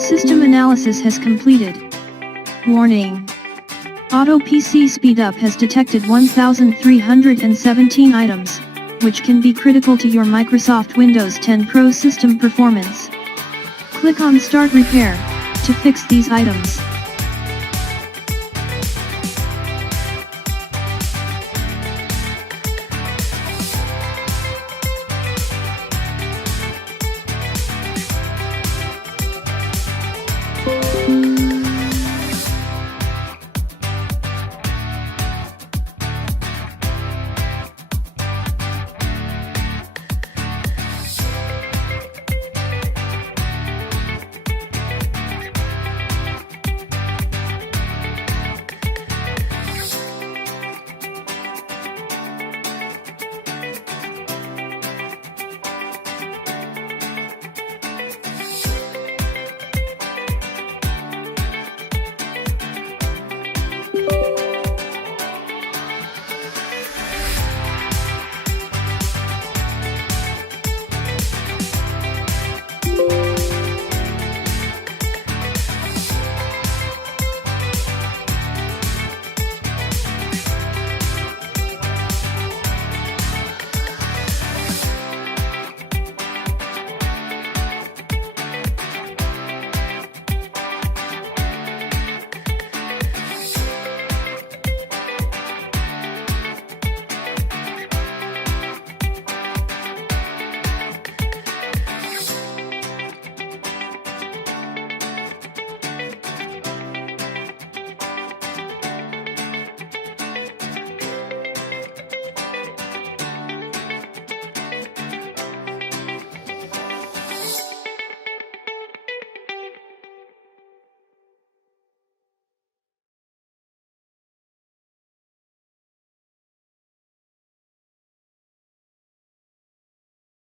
System analysis has completed. Warning. Auto PC Speedup has detected 1,317 items, which can be critical to your Microsoft Windows 10 Pro system performance. Click on Start Repair to fix these items.